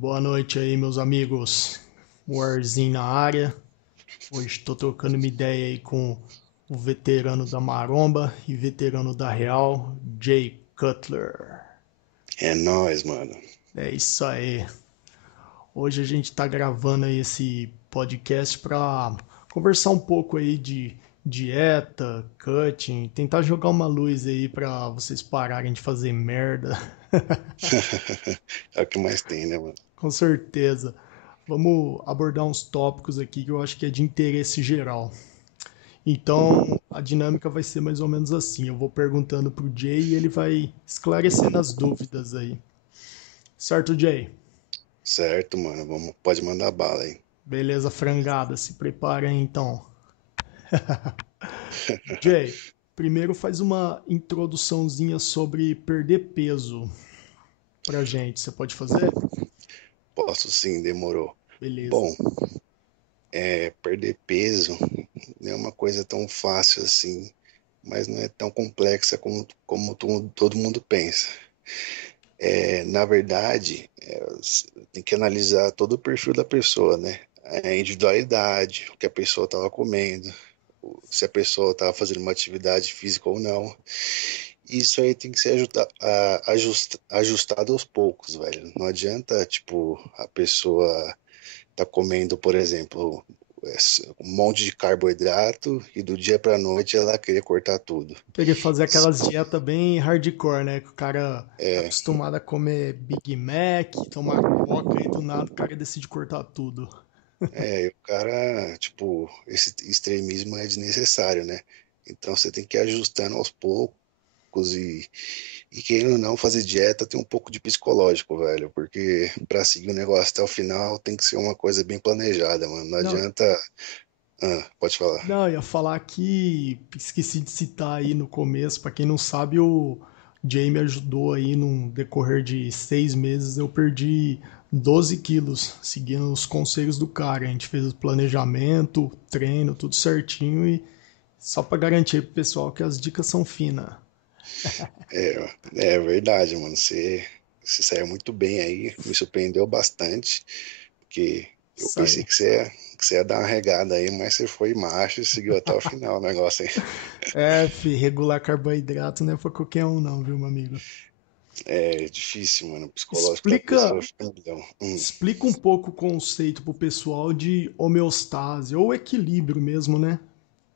Boa noite aí, meus amigos. Warzinho na área. Hoje estou trocando uma ideia aí com o veterano da Maromba e veterano da Real, Jay Cutler. É nóis, mano. É isso aí. Hoje a gente está gravando aí esse podcast para conversar um pouco aí de dieta, cutting, tentar jogar uma luz aí para vocês pararem de fazer merda. É o que mais tem, né, mano? Com certeza. Vamos abordar uns tópicos aqui que eu acho que é de interesse geral. Então, a dinâmica vai ser mais ou menos assim. Eu vou perguntando pro Jay e ele vai esclarecendo as dúvidas aí. Certo, Jay? Certo, mano. Pode mandar bala aí. Beleza, frangada. Se prepara aí, então. Jay, primeiro faz uma introduçãozinha sobre perder peso pra gente. Você pode fazer? Posso sim, demorou. Beleza. Bom, perder peso não é uma coisa tão fácil assim, mas não é tão complexa como todo mundo pensa. Na verdade, tem que analisar todo o perfil da pessoa, né? A individualidade, o que a pessoa estava comendo, se a pessoa estava fazendo uma atividade física ou não. Isso aí tem que ser ajustado aos poucos, velho. Não adianta, tipo, a pessoa tá comendo, por exemplo, um monte de carboidrato e do dia pra noite ela querer cortar tudo. Querer fazer aquelas dietas bem hardcore, né? Que o cara é É, acostumado a comer Big Mac, tomar coca e do nada o cara decide cortar tudo. o cara, tipo, esse extremismo é desnecessário, né? Então você tem que ir ajustando aos poucos e querendo ou não fazer dieta tem um pouco de psicológico, velho, porque pra seguir o negócio até o final tem que ser uma coisa bem planejada, mano. Não Não, adianta. Pode falar. não, eu ia falar que esqueci de citar aí no começo, pra quem não sabe, o Jay me ajudou aí num decorrer de 6 meses, eu perdi 12 quilos, seguindo os conselhos do cara. A gente fez o planejamento, treino, tudo certinho e só pra garantir pro pessoal que as dicas são finas. É verdade, mano. Você saiu muito bem aí, me surpreendeu bastante, porque eu Isso pensei aí. que você ia dar uma regada aí, mas você foi macho e seguiu até o final o negócio aí. É, fi, regular carboidrato não é pra qualquer um não, viu, meu amigo? É difícil, mano. O psicológico da Explica, pessoa fica um milhão. explica um pouco o conceito pro pessoal de homeostase, ou equilíbrio mesmo, né?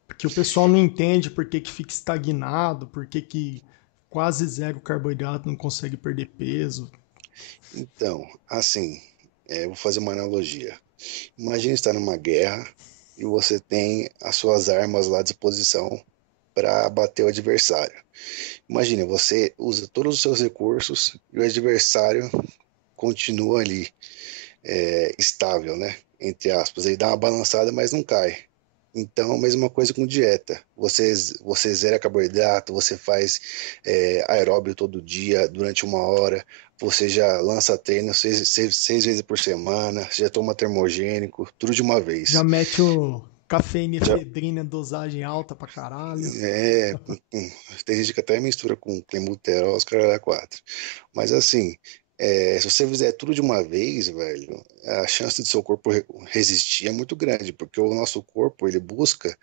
Porque o pessoal não entende por que que fica estagnado, por que que quase zero carboidrato não consegue perder peso. Então, assim, vou fazer uma analogia. Imagine estar numa guerra e você tem as suas armas lá à disposição para bater o adversário. Imagine, você usa todos os seus recursos e o adversário continua ali, estável, né? Entre aspas. Ele dá uma balançada, mas não cai. Então, a mesma coisa com dieta. Você zera carboidrato, você faz aeróbio todo dia, durante 1 hora, você já lança treino 6 vezes por semana, você já toma termogênico, tudo de uma Já vez. mete o cafeína e Já, efedrina, dosagem alta pra caralho. tem gente que até mistura com clenbuterol, os caras quatro. Mas assim, se você fizer tudo de uma vez, velho, a chance do seu corpo resistir é muito grande, porque o nosso corpo, ele busca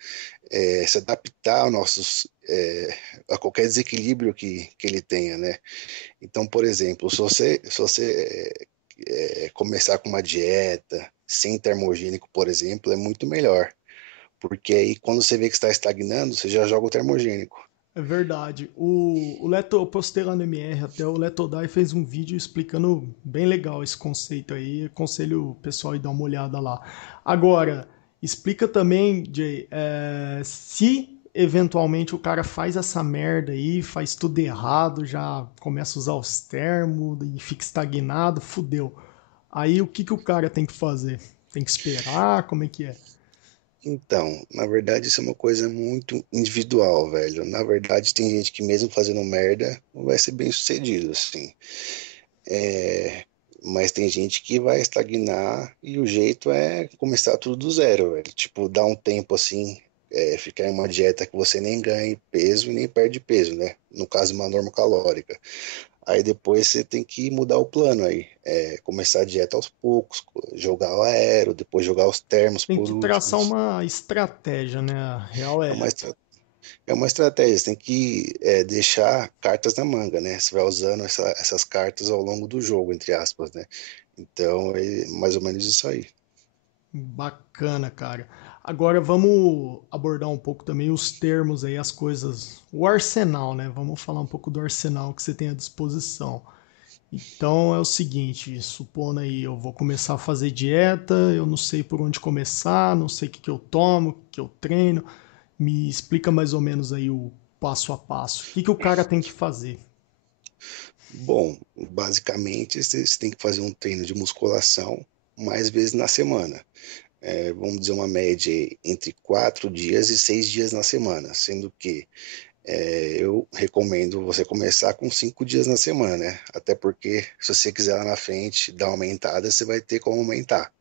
se adaptar a qualquer desequilíbrio que ele tenha, né? Então, por exemplo, se você começar com uma dieta sem termogênico, por exemplo, é muito melhor, porque aí quando você vê que está estagnando, você já joga o termogênico. É verdade. O Leto, eu postei lá no MR, até o Letodai fez um vídeo explicando bem legal esse conceito aí. Aconselho o pessoal a dar uma olhada lá. Agora, explica também, Jay, se eventualmente o cara faz essa merda aí, faz tudo errado, já começa a usar os termos e fica estagnado, fudeu. Aí o que que o cara tem que fazer? Tem que esperar? Como é que é? Então, na verdade, isso é uma coisa muito individual, velho. Na verdade, tem gente que mesmo fazendo merda, não vai ser bem sucedido, assim. É, mas tem gente que vai estagnar e o jeito é começar tudo do zero, velho. Tipo, dar um tempo assim, ficar em uma dieta que você nem ganhe peso e nem perde peso, né? No caso, uma norma calórica. Aí depois você tem que mudar o plano aí. Começar a dieta aos poucos, jogar o aero, depois jogar os termos Tem por que último. traçar uma estratégia, né? A real É é uma, essa. é uma estratégia, você tem que deixar cartas na manga, né? Você vai usando essas cartas ao longo do jogo, entre aspas, né? Então, é mais ou menos isso aí. Bacana, cara. Agora vamos abordar um pouco também os termos aí, as coisas, o arsenal, né? Vamos falar um pouco do arsenal que você tem à disposição. Então é o seguinte, supondo aí eu vou começar a fazer dieta, eu não sei por onde começar, não sei o que que eu tomo, o que que eu treino. Me explica mais ou menos aí o passo a passo. O que que o cara tem que fazer? Bom, basicamente, você tem que fazer um treino de musculação mais vezes na semana. Vamos dizer uma média aí entre 4 dias e 6 dias na semana, sendo que eu recomendo você começar com 5 dias na semana, né? Até porque se você quiser lá na frente dar uma aumentada, você vai ter como aumentar.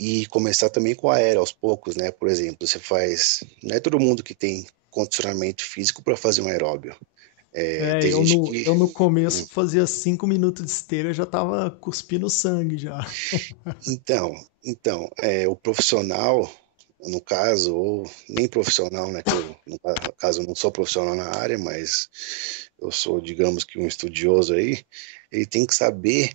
E começar também com aéreo aos poucos, né? Por exemplo, você faz. Não é todo mundo que tem condicionamento físico para fazer um aeróbio. É, Tem eu gente no, que. eu no Hum, começo fazia 5 minutos de esteira, já tava cuspindo sangue já. o profissional, no caso, ou nem profissional, né? Que eu, no caso, eu não sou profissional na área, mas eu sou, digamos que um estudioso aí, ele tem que saber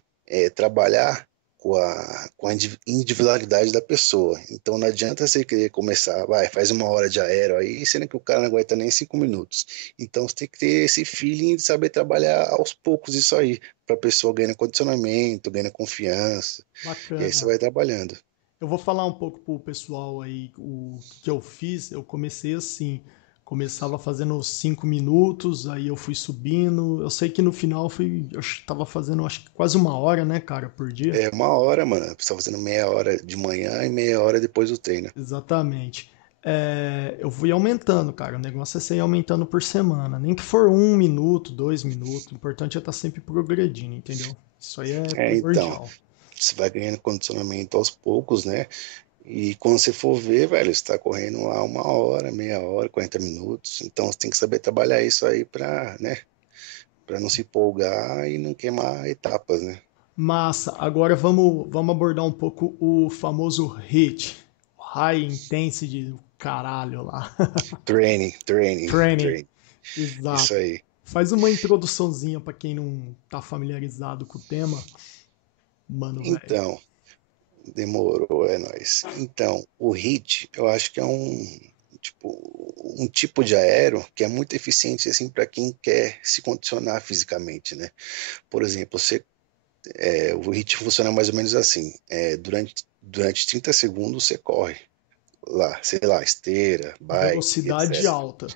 trabalhar com a individualidade da pessoa. Então não adianta você querer começar, vai, faz 1 hora de aéreo aí, sendo que o cara não aguenta nem 5 minutos. Então você tem que ter esse feeling de saber trabalhar aos poucos isso aí, para a pessoa ganhar condicionamento, ganhar confiança, e aí você Bacana. vai trabalhando. Eu vou falar um pouco pro pessoal aí o que eu fiz. Eu comecei assim, começava fazendo 5 minutos, aí eu fui subindo. Eu sei que no final eu tava fazendo acho que quase 1 hora, né, cara, por dia. 1 hora, mano, você tá fazendo meia hora de manhã e meia hora depois do treino. Exatamente. É, eu fui aumentando, cara. O negócio é você ir aumentando por semana. Nem que for 1 minuto, 2 minutos. O importante é estar sempre progredindo, entendeu? Isso aí é Então, primordial. você vai ganhando condicionamento aos poucos, né? E quando você for ver, velho, você tá correndo lá 1 hora, meia hora, 40 minutos. Então você tem que saber trabalhar isso aí pra, né? Pra não se empolgar e não queimar etapas, né? Massa. Agora vamos abordar um pouco o famoso HIIT. High Intensity do caralho lá. Training, training, Training. training. Isso Exato. aí. Faz uma introduçãozinha para quem não tá familiarizado com o tema, mano, velho. Então, demorou, é nóis. Então, o HIIT, eu acho que é um tipo de aero que é muito eficiente assim para quem quer se condicionar fisicamente, né? Por exemplo, o HIIT funciona mais ou menos assim: durante 30 segundos você corre lá, sei lá, esteira, bike, Velocidade etc. alta.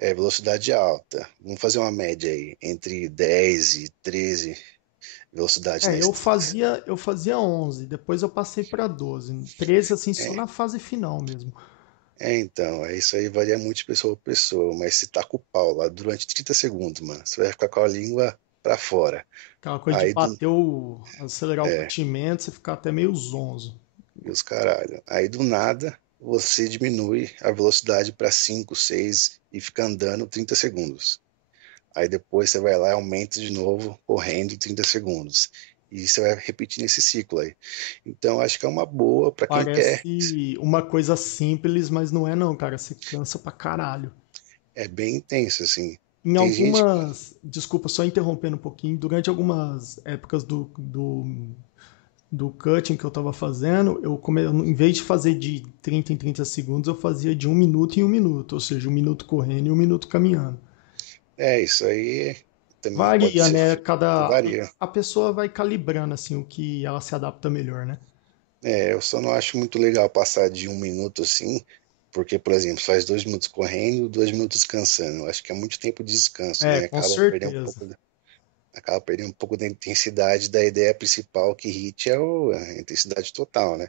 Velocidade alta. Vamos fazer uma média aí entre 10 e 13 velocidade na É, eu esteira. fazia, eu fazia 11, depois eu passei para 12. 13 assim só É, na fase final mesmo. então, isso aí varia muito de pessoa para pessoa, mas se tá com o pau lá durante 30 segundos, mano, você vai ficar com a língua para fora. Aquela coisa de Aí do, acelerar o é, batimento, você ficar até meio zonzo. e os caralho. Aí do nada, você diminui a velocidade para 5, 6 e fica andando 30 segundos. Aí depois você vai lá e aumenta de novo, correndo 30 segundos. E você vai repetindo esse ciclo aí. Então, acho que é uma boa para quem quer. Parece uma coisa simples, mas não é não, cara. Você cansa pra caralho. É bem intenso, assim. Em Tem gente. desculpa, só interrompendo um pouquinho, durante algumas épocas do cutting que eu tava fazendo, em vez de fazer de 30 em 30 segundos, eu fazia de 1 minuto em 1 minuto, ou seja, 1 minuto correndo e 1 minuto caminhando. Isso aí também pode Varia, ser. né? Varia. A pessoa vai calibrando assim o que ela se adapta melhor, né? Eu só não acho muito legal passar de 1 minuto assim, porque, por exemplo, faz 2 minutos correndo, 2 minutos descansando. Eu acho que é muito tempo de descanso, É, né? com certeza. Acaba perdendo um pouco da intensidade da ideia principal, que HIIT é a intensidade total, né?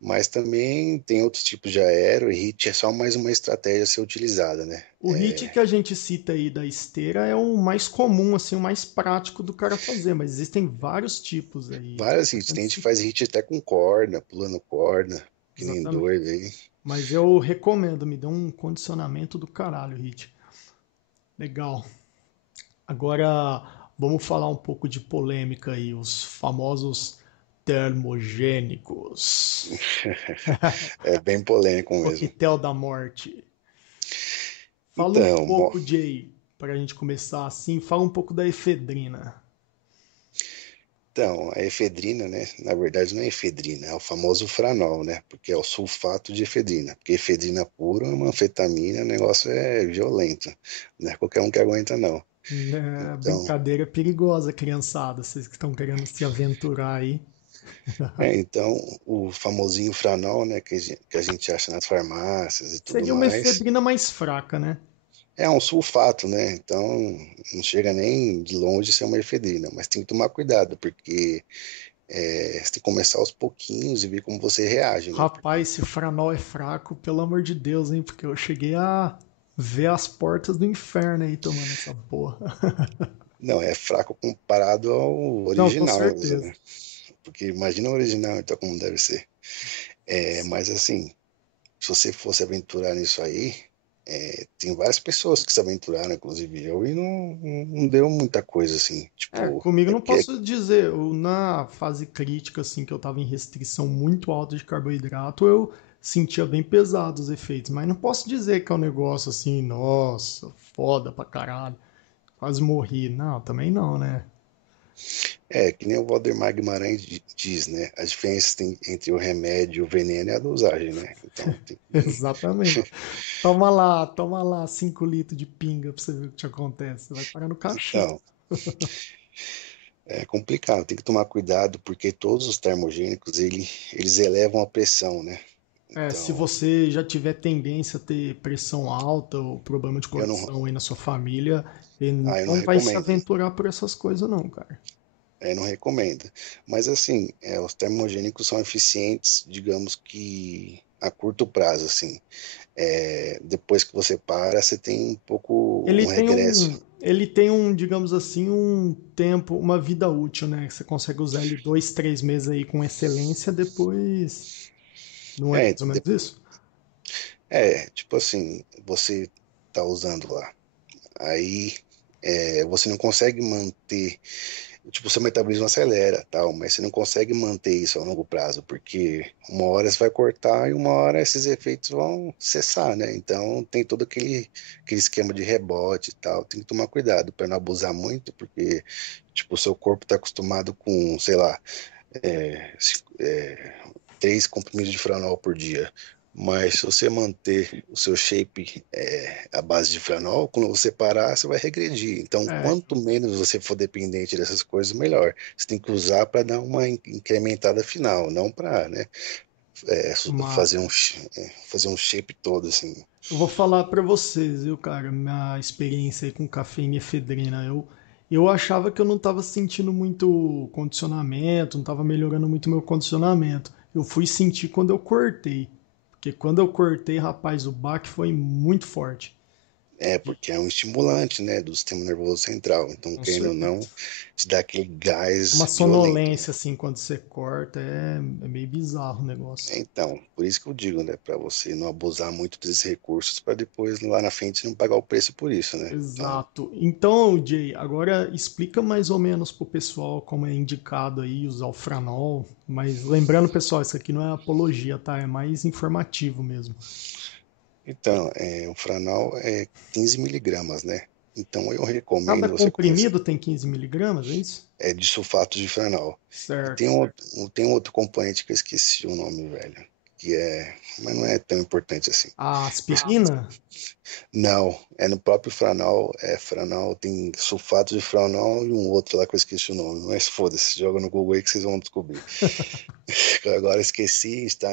Mas também tem outros tipos de aero, e HIIT é só mais uma estratégia a ser utilizada, né? O hit que a gente cita aí da esteira é o mais comum, assim, o mais prático do cara fazer, mas existem vários tipos aí. É Várias HIITs, tem importante gente que faz HIIT até com corda, pulando corda, que nem exatamente. doido aí. Mas eu recomendo, me dê um condicionamento do caralho, hit. Legal. Agora, Vamos falar um pouco de polêmica aí, os famosos termogênicos. É bem polêmico mesmo. Coquetel da morte. Fala um Então, pouco, Jay, para a gente começar assim, fala um pouco da efedrina. a efedrina, né? Na verdade, não é efedrina, é o famoso franol, né? Porque é o sulfato de efedrina. Porque efedrina pura é uma anfetamina, o negócio é violento. Não é qualquer um que aguenta, não. É, Então, brincadeira perigosa, criançada. Vocês que estão querendo se aventurar aí. então o famosinho franol, né? Que a gente acha nas farmácias e tudo Seria uma mais, efedrina mais fraca, né? é um sulfato, né? Então, não chega nem de longe a ser uma efedrina. Mas tem que tomar cuidado, porque você tem que começar aos pouquinhos e ver como você reage, né? Rapaz, se franol é fraco, pelo amor de Deus, hein? Porque eu cheguei a ver as portas do inferno aí tomando essa porra. Não, é fraco comparado ao Não, com original mesmo, certeza. né? Porque imagina o original, então, como deve ser. Mas assim, se você fosse aventurar nisso aí, tem várias pessoas que se aventuraram, inclusive eu, e não deu muita coisa assim. É, Tipo, comigo é não porque posso dizer, na fase crítica, assim, que eu tava em restrição muito alta de carboidrato, eu sentia bem pesado os efeitos, mas não posso dizer que é um negócio assim, nossa, foda pra caralho, quase morri. Não, também não, né? que nem o Valdemar Guimarães diz, né? A diferença entre o remédio e o veneno é a dosagem, né? Então, tem que... Exatamente. Toma lá 5 litros de pinga pra você ver o que te acontece. Você vai parar no caixão. Então, é complicado, tem que tomar cuidado, porque todos os termogênicos, eles elevam a pressão, né? É, se Então, você já tiver tendência a ter pressão alta ou problema de eu não, coração aí na sua família, ele eu não não vai se recomendo. aventurar por essas coisas não, cara. Não recomendo. Mas assim, os termogênicos são eficientes, digamos que a curto prazo, assim. Depois que você para, você tem um pouco um regresso. Ele tem um, digamos assim, um tempo, uma vida útil, né? Você consegue usar ele 2, 3 meses aí com excelência, depois, não é É, mais ou menos de- isso? tipo assim, você tá usando lá, aí você não consegue manter. Tipo, seu metabolismo acelera, tal, mas você não consegue manter isso a longo prazo, porque uma hora você vai cortar e uma hora esses efeitos vão cessar, né? Então tem todo aquele esquema de rebote e tal, tem que tomar cuidado para não abusar muito, porque, tipo, o seu corpo está acostumado com, sei lá, é, 3 comprimidos de Franol por dia. Mas se você manter o seu shape à base de Franol, quando você parar, você vai regredir. Então, É, quanto menos você for dependente dessas coisas, melhor. Você tem que usar para dar uma incrementada final, não para, né, massa. fazer um shape todo assim. Eu vou falar pra vocês, viu, cara, minha experiência aí com cafeína e efedrina. Eu achava que eu não tava sentindo muito condicionamento, não tava melhorando muito meu condicionamento. Eu fui sentir quando eu cortei. Porque quando eu cortei, rapaz, o baque foi muito forte. Porque é um estimulante, né, do sistema nervoso central. Então, Com querendo ou não, certeza. te dá aquele Uma gás violento, né? sonolência, assim, quando você corta, é meio bizarro o negócio. Então, por isso que eu digo, né, para você não abusar muito desses recursos, para depois lá na frente você não pagar o preço por isso, né? Então, Exato. Então, Jay, agora explica mais ou menos pro pessoal como é indicado aí usar o Franol. Mas lembrando, pessoal, isso aqui não é apologia, tá? É mais informativo mesmo. o Franol é 15 miligramas, né? Então eu Cada recomendo você começar comprimido tem 15 miligramas, é isso? de sulfato de Franol. E Certo, tem certo. tem um outro componente que eu esqueci o nome, velho, mas não é tão importante assim. A aspirina? Não, é no próprio Franol, Franol, tem sulfato de Franol e um outro lá que eu esqueci o nome, mas foda-se, joga no Google aí que vocês vão descobrir. Agora esqueci, está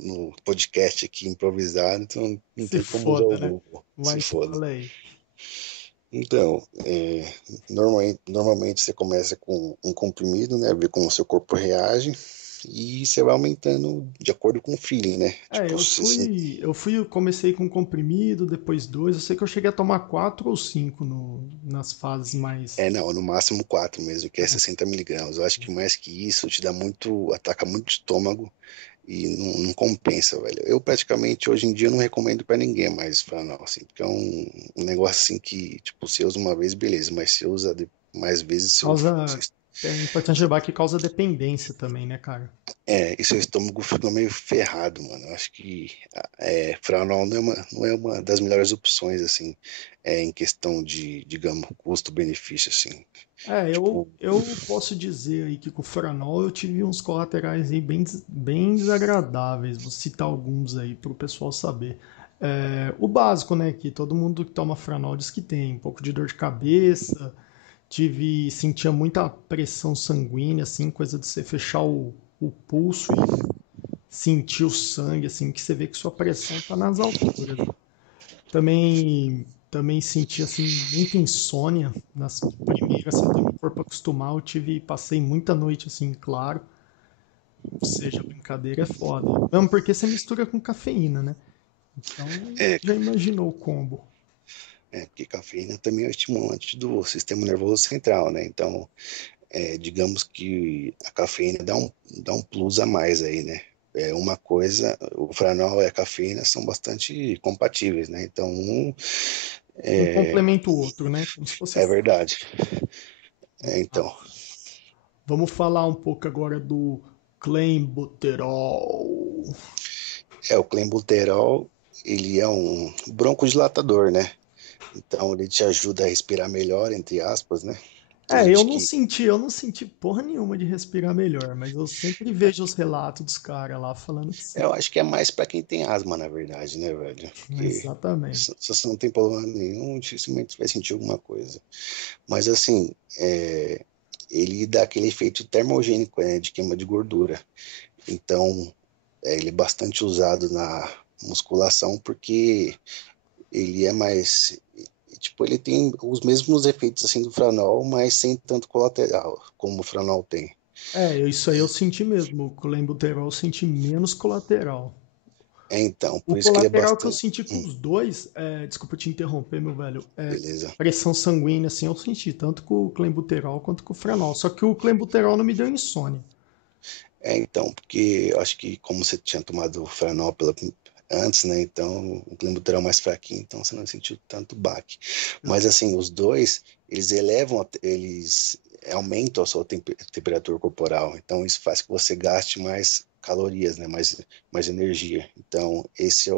no podcast aqui improvisado, então não Se tem como usar o foda, né? Google, se Mas foda. fala aí. Então, normalmente você começa com um comprimido, né? Ver como o seu corpo reage e você vai aumentando de acordo com o feeling, né? É, Tipo, comecei com comprimido, depois dois. Eu sei que eu cheguei a tomar 4 ou 5 nas fases mais. não, no máximo 4 mesmo, que é É, 60 miligramas. Eu acho que mais que isso te dá muito, ataca muito o estômago e não compensa, velho. Eu praticamente hoje em dia não recomendo pra ninguém mais Franol, assim, porque é um negócio assim que, tipo, você usa uma vez, beleza, mas você usa mais vezes Causa. É importante levar que causa dependência também, né, cara? e seu estômago fica meio ferrado, mano. Eu acho que Franol não é uma das melhores opções, assim, em questão de, digamos, custo-benefício, assim. É, Tipo, eu posso dizer aí que com o Franol eu tive uns colaterais aí bem desagradáveis. Vou citar alguns aí para o pessoal saber. É, o básico, né, que todo mundo que toma Franol diz que tem. Um pouco de dor de cabeça, sentia muita pressão sanguínea, assim, coisa de você fechar o pulso e sentir o sangue, assim, que você vê que sua pressão tá nas alturas. Também senti assim muita insônia nas primeiras, até meu corpo acostumar, passei muita noite assim, claro, seja brincadeira é foda. Mesmo porque você mistura com cafeína, né? Então, é, já imaginou o combo. porque cafeína também é um estimulante do sistema nervoso central, né? Então, digamos que a cafeína dá um plus a mais aí, né? É uma coisa, o franol e a cafeína são bastante compatíveis, né? Então, Um é, complementa o outro, né? Como se fosse é assim. verdade. Ah, Então, vamos falar um pouco agora do Clenbuterol. o clenbuterol, ele é um broncodilatador, né? Então, ele te ajuda a respirar melhor, entre aspas, né? Tem É, gente que eu não senti porra nenhuma de respirar melhor, mas eu sempre vejo os relatos dos caras lá falando que sim. Eu acho que é mais para quem tem asma, na verdade, né, velho? Porque Exatamente. se você não tem problema nenhum, dificilmente vai sentir alguma coisa. Mas assim, ele dá aquele efeito termogênico, né, de queima de gordura. Então, ele é bastante usado na musculação porque ele é mais, tipo, ele tem os mesmos efeitos assim do Franol, mas sem tanto colateral como o Franol tem. É, isso aí eu senti mesmo. Com o Clenbuterol eu senti menos colateral. Então, O por isso que ele é colateral que eu bastante. senti com os dois, desculpa te interromper, meu velho, Beleza. pressão sanguínea, assim, eu senti, tanto com o Clenbuterol quanto com o Franol. Só que o Clenbuterol não me deu insônia. Então, porque eu acho que como você tinha tomado o Franol antes, né? Então o clenbuterol é mais fraquinho, então você não sentiu tanto baque. Mas assim, os dois, eles elevam, eles aumentam a sua temperatura corporal. Então isso faz que você gaste mais calorias, né? Mais energia. Então esse é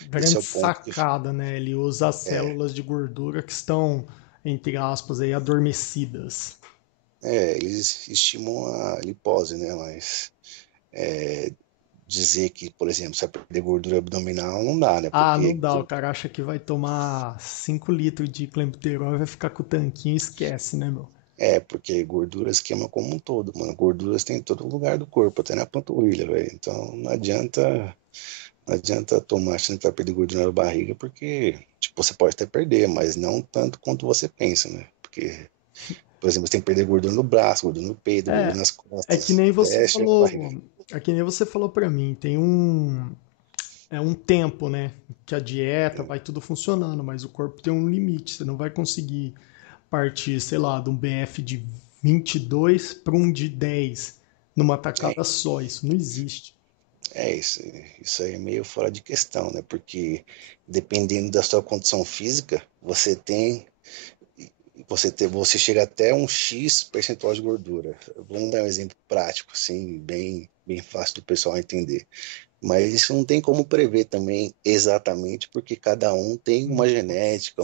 Grande o ponto que sacada, né? Ele usa as é, células de gordura que estão, entre aspas, aí, adormecidas. eles estimulam a lipose, né? Mas dizer que, por exemplo, você vai perder gordura abdominal não dá, né? Ah, não Porque dá, o cara acha que vai tomar 5 litros de Clenbuterol e vai ficar com o tanquinho e esquece, né, meu? porque gorduras queima como um todo, mano. Gorduras tem em todo lugar do corpo, até na panturrilha, velho. Então não adianta tomar achando que vai perder gordura na barriga, porque, tipo, você pode até perder, mas não tanto quanto você pensa, né? Porque, por exemplo, você tem que perder gordura no braço, gordura no peito, gordura É, nas é que costas, nem você até chegar na barriga. falou, é que nem você falou pra mim, é um tempo, né, que a dieta vai tudo funcionando, mas o corpo tem um limite, você não vai conseguir partir, sei lá, de um BF de 22 para um de 10 numa tacada É, só, isso não existe. isso aí é meio fora de questão, né? Porque dependendo da sua condição física, você chega até um X percentual de gordura. Vamos dar um exemplo prático, assim, bem fácil do pessoal entender. Mas isso não tem como prever também exatamente, porque cada um tem uma genética,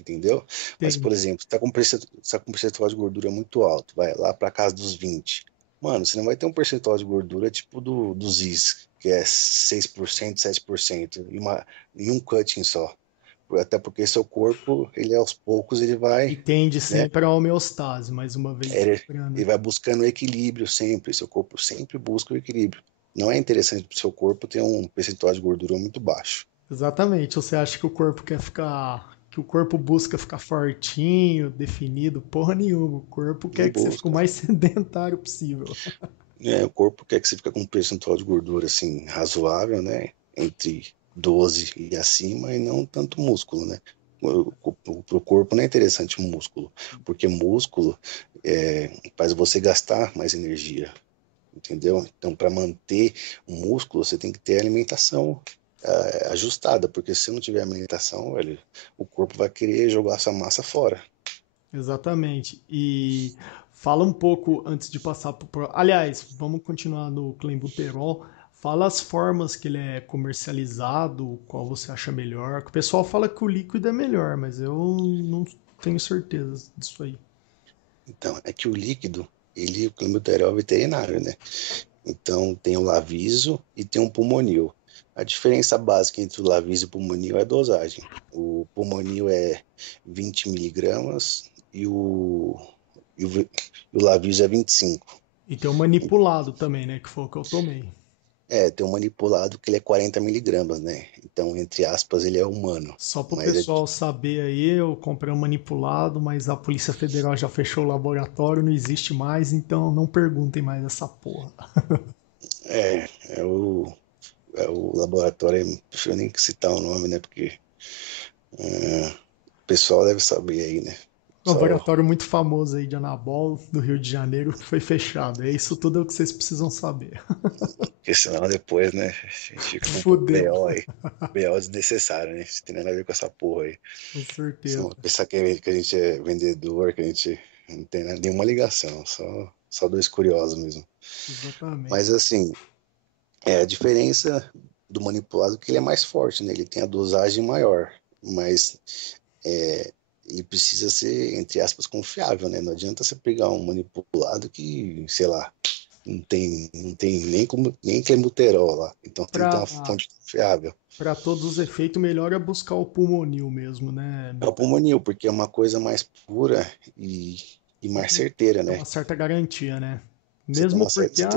entendeu? Mas, por Entendi. exemplo, você tá com um percentual de gordura muito alto, vai lá para casa dos 20. Mano, você não vai ter um percentual de gordura tipo dos Is, que é 6%, 7%, e um cutting só. Até porque seu corpo, ele aos poucos, ele E vai, tende né? sempre à homeostase, mais uma vez Ele, lembrando. ele vai buscando o equilíbrio sempre. Seu corpo sempre busca o equilíbrio. Não é interessante para o seu corpo ter um percentual de gordura muito baixo. Exatamente, você acha que o corpo que o corpo busca ficar fortinho, definido, porra nenhuma, o corpo quer Não que você fique o busca. mais sedentário possível. O corpo quer que você fique com um percentual de gordura assim razoável, né? Entre 12 e acima, e não tanto músculo, né? Para o corpo não é interessante o músculo, porque músculo faz você gastar mais energia, entendeu? Então, para manter o músculo, você tem que ter alimentação ajustada, porque se não tiver alimentação, velho, o corpo vai querer jogar essa massa fora. Exatamente. E fala um pouco antes de passar pro. Aliás, vamos continuar no clenbuterol. Fala as formas que ele é comercializado, qual você acha melhor. Que o pessoal fala que o líquido é melhor, mas eu não tenho certeza disso aí. Então, é que o líquido, o clenbuterol é veterinário, né? Então, tem o Laviso e tem o Pulmonil. A diferença básica entre o Laviso e o Pulmonil é a dosagem. O Pulmonil é 20 miligramas e o Laviso é 25. E tem o manipulado também, né? Que foi o que eu tomei. Tem um manipulado que ele é 40 miligramas, né? Então, entre aspas, ele é humano. Só para o Mas é, pessoal saber aí, eu comprei um manipulado, mas a Polícia Federal já fechou o laboratório, não existe mais, então não perguntem mais essa porra. é, é o, é o laboratório, não prefiro nem citar o nome, né? Porque o pessoal deve saber aí, né? Só, Laboratório muito famoso aí de Anabol, do Rio de Janeiro, foi fechado. É isso tudo o que vocês precisam saber. porque senão depois, né? A gente fica com um Fudeu, BO aí. BO desnecessário, né? Não tem nada a ver com essa porra aí. com certeza. Senão pensar que a gente é vendedor, que a gente não tem nenhuma ligação, só dois curiosos mesmo. Exatamente. Mas assim, a diferença do manipulado é que ele é mais forte, né? Ele tem a dosagem maior, mas ele precisa ser, entre aspas, confiável, né? Não adianta você pegar um manipulado que, sei lá, não tem nem clenbuterol lá. Então tem que ter uma Para fonte confiável. para todos os efeitos, melhor é buscar o pulmonil mesmo, né? É o pulmonil, porque é uma coisa mais pura e mais certeira, É né? uma certa garantia, né? Você tem Mesmo uma certa. porque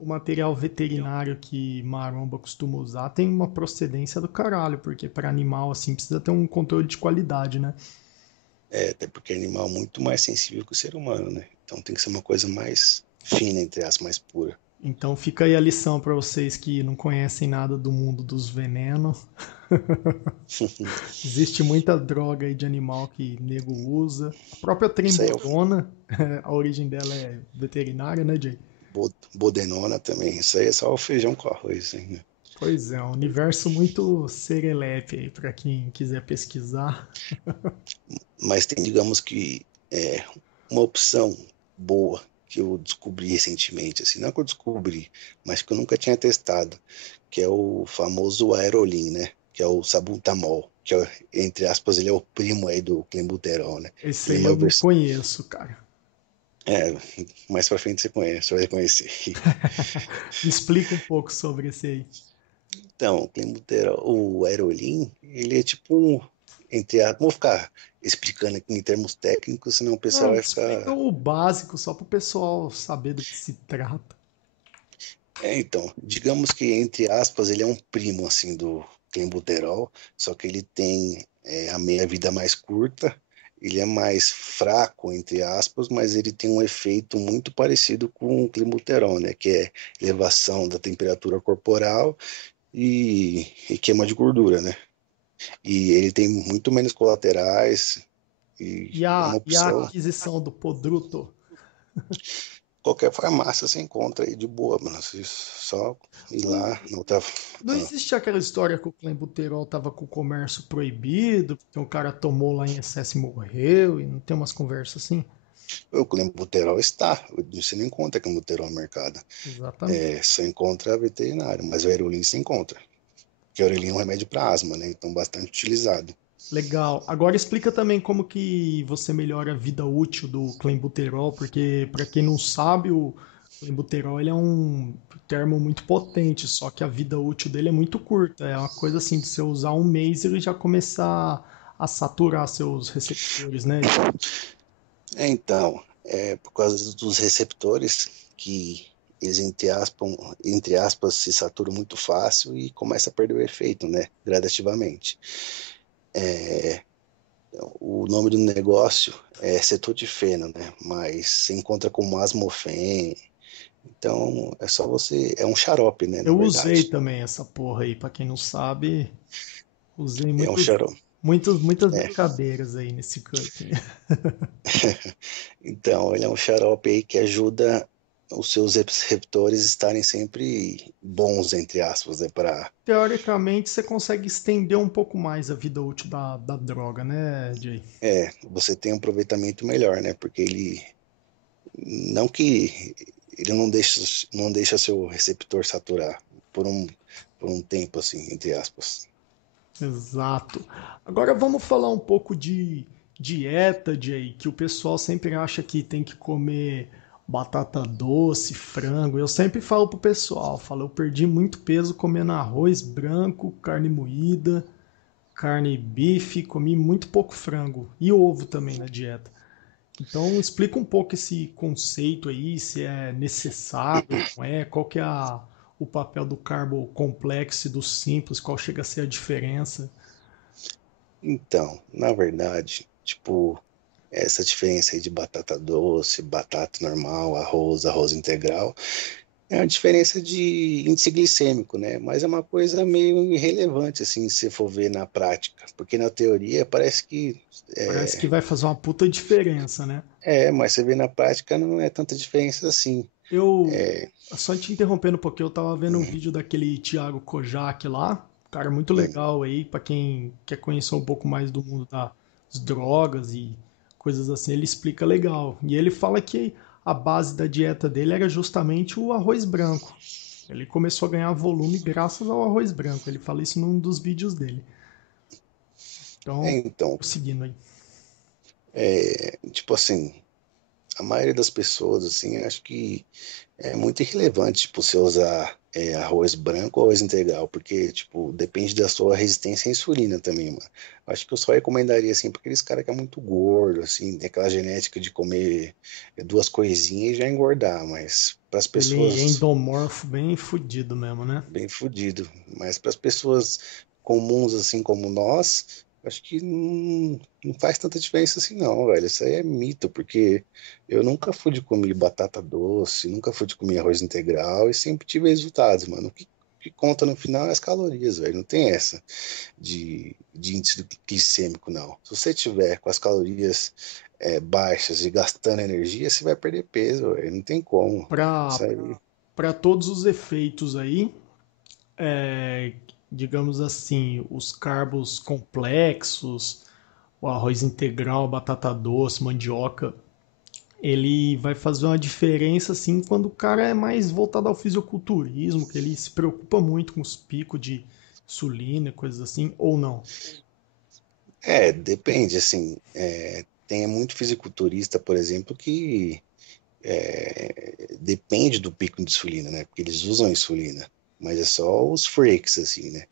o material veterinário que maromba costuma usar tem uma procedência do caralho, porque para animal assim precisa ter um controle de qualidade, né? Até porque é animal muito mais sensível que o ser humano, né? Então tem que ser uma coisa mais fina, entre as mais pura. Então fica aí a lição para vocês que não conhecem nada do mundo dos venenos. Existe muita droga aí de animal que nego usa. A própria Isso aí é o trembolona, a origem dela é veterinária, né, Jay? bodenona também. Isso aí é só o feijão com arroz, hein, né? Pois é, um universo muito serelepe aí para quem quiser pesquisar. Mas tem, digamos que, uma opção boa que eu descobri recentemente, assim, não que eu descobri, mas que eu nunca tinha testado, que é o famoso Aerolin, né? Que é o Sabutamol, que é, entre aspas, ele é o primo aí do Clenbuterol, né? Esse Ele é aí uma eu não versão, conheço, cara. é, mais pra frente você conhece, você vai conhecer. Me explica um pouco sobre esse aí. Então, o Aerolin, ele é tipo entre aspas, vou ficar explicando aqui em termos técnicos, senão o pessoal Não, vai explica ficar. o básico só para o pessoal saber do que se trata. Então, digamos que, entre aspas, ele é um primo, assim, do clenbuterol, só que ele tem a meia-vida mais curta, ele é mais fraco, entre aspas, mas ele tem um efeito muito parecido com o clenbuterol, né, que é elevação da temperatura corporal e queima de gordura, né, e ele tem muito menos colaterais e E é uma a opção. aquisição do Podruto? Qualquer farmácia você encontra aí de boa, mano, você só ir lá, O- não tá. Não existe aquela história que o clenbuterol tava com o comércio proibido, porque o cara tomou lá em excesso e morreu, e não tem umas conversas assim? O clenbuterol está, você não encontra clenbuterol no mercado. Exatamente. Só encontra veterinário, mas o Aerolin se encontra. Porque o Aerolin é um remédio para asma, né? Então bastante utilizado. Legal. Agora explica também como que você melhora a vida útil do clenbuterol, porque para quem não sabe, o clenbuterol ele é um termo muito potente, só que a vida útil dele é muito curta. É uma coisa assim de você usar um mês e ele já começar a saturar seus receptores, né? Então, por causa dos receptores que eles, entre aspas, se saturam muito fácil e começa a perder o efeito, né? Gradativamente. O nome do negócio é cetodifeno, né? Mas se encontra como asmofen. Então, é só você. É um xarope, né? Na Eu usei verdade. também essa porra aí, para quem não sabe, usei É um xarope. muitas É. brincadeiras aí nesse canto. Então, ele é um xarope aí que ajuda. os seus receptores estarem sempre bons, entre aspas, né? Para Teoricamente, você consegue estender um pouco mais a vida útil da droga, né, Jay? você ter um aproveitamento melhor, né? Porque ele não que ele não deixa seu receptor saturar por um, por um tempo assim, entre aspas. Exato. Agora vamos falar um pouco de dieta, Jay, que o pessoal sempre acha que tem que comer batata doce, frango. Eu sempre falo pro pessoal, falo, eu perdi muito peso comendo arroz branco, carne moída, carne bife, comi muito pouco frango e ovo também na dieta. Então explica um pouco esse conceito aí, se é necessário, não é, qual que é o papel do carbo complexo e do simples, qual chega a ser a diferença. Então, na verdade, tipo, essa diferença aí de batata doce, batata normal, arroz integral, é uma diferença de índice glicêmico, né? Mas é uma coisa meio irrelevante, assim, se for ver na prática. Porque na teoria parece que Parece que vai fazer uma puta diferença, né? mas você vê na prática não é tanta diferença assim. Eu, É, só te interrompendo porque eu tava vendo um vídeo daquele Thiago Kojak lá, cara muito hum, legal aí, pra quem quer conhecer um pouco mais do mundo das drogas e coisas assim, ele explica legal. E ele fala que a base da dieta dele era justamente o arroz branco. Ele começou a ganhar volume graças ao arroz branco. Ele fala isso num dos vídeos dele. Então, então, seguindo aí. tipo assim, a maioria das pessoas, assim, acho que é muito irrelevante, tipo, você usar arroz branco ou arroz integral, porque, tipo, depende da sua resistência à insulina também, mano. Acho que eu só recomendaria, assim, para aqueles caras que é muito gordo, assim, tem aquela genética de comer duas coisinhas e já engordar, mas para as Ele é pessoas endomorfo bem fudido mesmo, né? bem fudido, mas para as pessoas comuns, assim como nós, acho que não faz tanta diferença assim, não, velho. Isso aí é mito, porque eu nunca fui de comer batata doce, nunca fui de comer arroz integral e sempre tive resultados, mano. O que conta no final é as calorias, velho. Não tem essa de índice glicêmico, não. Se você tiver com as calorias baixas e gastando energia, você vai perder peso, velho. Não tem como. Para Isso aí. para todos os efeitos aí, é, digamos assim, os carbos complexos, o arroz integral, batata doce, mandioca, ele vai fazer uma diferença assim quando o cara é mais voltado ao fisiculturismo, que ele se preocupa muito com os picos de insulina, e coisas assim, ou não. Depende, assim, tem muito fisiculturista, por exemplo, que depende do pico de insulina, né? Porque eles usam insulina, mas é só os freaks, assim, né?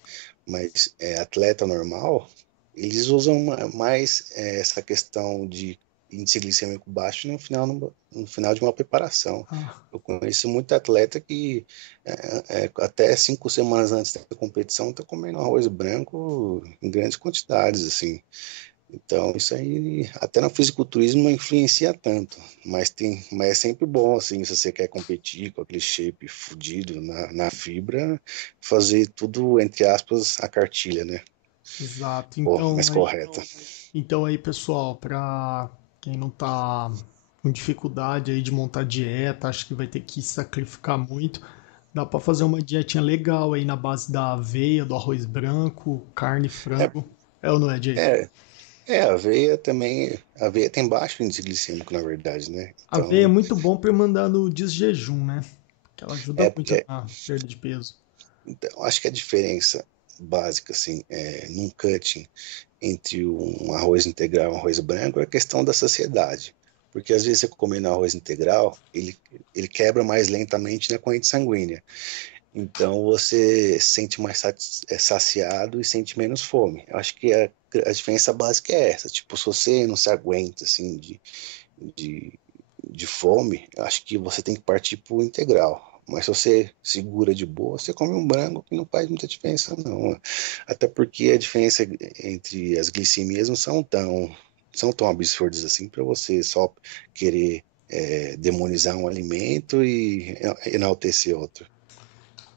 Mas atleta normal, eles usam mais essa questão de índice glicêmico baixo no final de uma preparação. Ah, Eu conheço muito atleta que até 5 semanas antes da competição está comendo arroz branco em grandes quantidades, assim. Então, isso aí, até no fisiculturismo não influencia tanto, mas é sempre bom, assim, se você quer competir com aquele shape fudido na fibra, fazer tudo, entre aspas, a cartilha, né? exato. Pô, mais correta. Então aí, pessoal, para quem não tá com dificuldade aí de montar dieta, acho que vai ter que sacrificar muito. Dá para fazer uma dietinha legal aí na base da aveia, do arroz branco, carne, É, frango. É ou não é, Jay? é, aveia também, aveia tem baixo índice glicêmico, na verdade, né? Aveia é Então, muito bom para mandar no desjejum, né? Porque ela ajuda muito porque, na perda de peso. então, acho que a diferença básica, assim, num cutting entre um arroz integral e um arroz branco é a questão da saciedade. Porque às vezes você comendo arroz integral, ele quebra mais lentamente na corrente sanguínea. Então você se sente mais saciado e sente menos fome. Eu acho que a diferença básica é essa. Tipo, se você não se aguenta assim de, de fome, eu acho que você tem que partir para o integral. Mas se você segura de boa, você come um branco que não faz muita diferença, não. Até porque a diferença entre as glicemias não são tão absurdas assim para você só querer demonizar um alimento e enaltecer outro.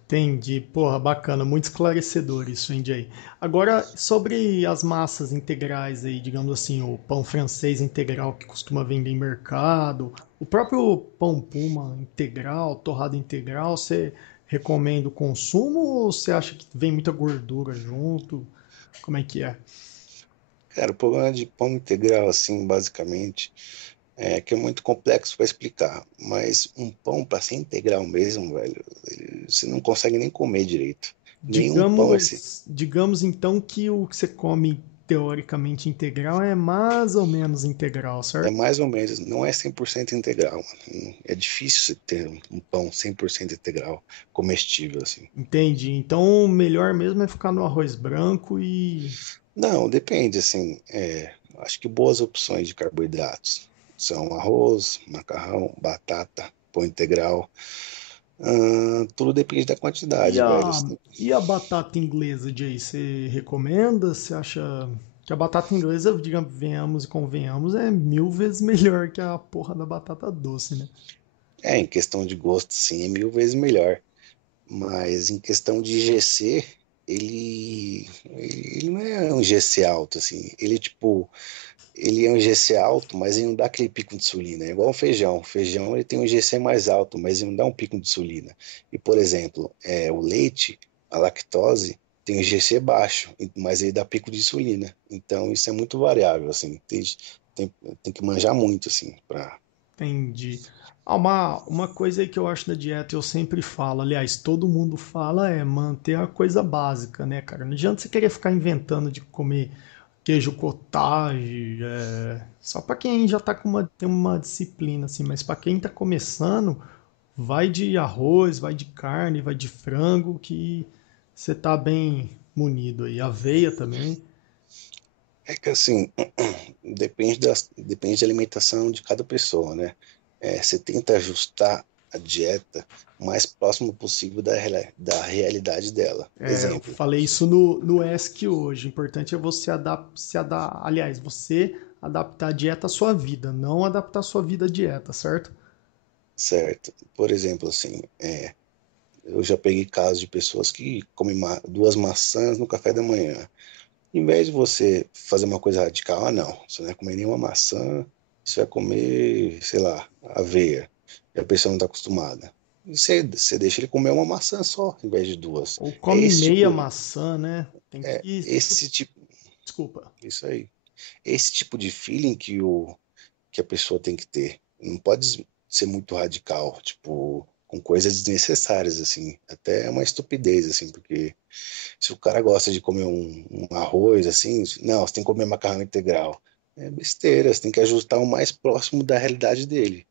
Entendi. Porra, bacana, muito esclarecedor isso, hein, Jay? Agora, sobre as massas integrais aí, digamos assim, o pão francês integral que costuma vender em mercado, o próprio pão Puma integral, torrada integral, você recomenda o consumo ou você acha que vem muita gordura junto? Como é que é? Cara, o problema de pão integral, assim, basicamente, é que é muito complexo para explicar. Mas um pão, para ser integral mesmo, velho, você não consegue nem comer direito. Nenhum pão é, Digamos então que o que você come teoricamente integral é mais ou menos integral, é certo? mais ou menos, não é 100% integral, mano. É difícil você ter um pão 100% integral, comestível, assim. Entendi. Então, o melhor mesmo é ficar no arroz branco e. Não, depende, assim, acho que boas opções de carboidratos são arroz, macarrão, batata, pão integral. Tudo depende da E quantidade, velho. a, e a batata inglesa, Jay, você recomenda? Você acha que a batata inglesa, digamos, venhamos e convenhamos, é mil vezes melhor que a porra da batata doce, né? Em questão de gosto, sim, é mil vezes melhor. Mas em questão de GC, ele não é um GC alto, assim. Ele é um GC alto, mas ele não dá aquele pico de insulina. É igual o feijão. O feijão ele tem um GC mais alto, mas ele não dá um pico de insulina. E, por exemplo, o leite, a lactose, tem um GC baixo, mas ele dá pico de insulina. Então, isso é muito variável, assim. Tem, tem que manjar muito, assim, para. Entendi. Ah, uma coisa aí que eu acho da dieta, eu sempre falo, aliás, todo mundo fala, é manter a coisa básica, né, cara? Não adianta você querer ficar inventando de comer queijo cottage, só pra quem já tá tem uma disciplina, assim, mas pra quem tá começando, vai de arroz, vai de carne, vai de frango, que você tá bem munido aí. Aveia também. É que, assim, depende da alimentação de cada pessoa, né? Você tenta ajustar a dieta o mais próximo possível da realidade dela. Eu Exemplo, falei isso no ESC hoje. O importante é você aliás, você adaptar a dieta à sua vida, não adaptar a sua vida à dieta, certo? certo? Por exemplo, assim, eu já peguei casos de pessoas que comem duas maçãs no café da manhã. Em vez de você fazer uma coisa radical, não, você não vai comer nenhuma maçã, você vai comer, sei lá, aveia. E a pessoa não está acostumada. E você deixa ele comer uma maçã só, em vez de duas. Ou É come meia maçã, né? esse tipo, Desculpa. isso aí. Esse tipo de feeling que a pessoa tem que ter. Não pode ser muito radical, tipo, com coisas desnecessárias, assim. Até é uma estupidez, assim, porque se o cara gosta de comer um arroz, assim, não, você tem que comer macarrão integral. É besteira, você tem que ajustar o mais próximo da realidade dele.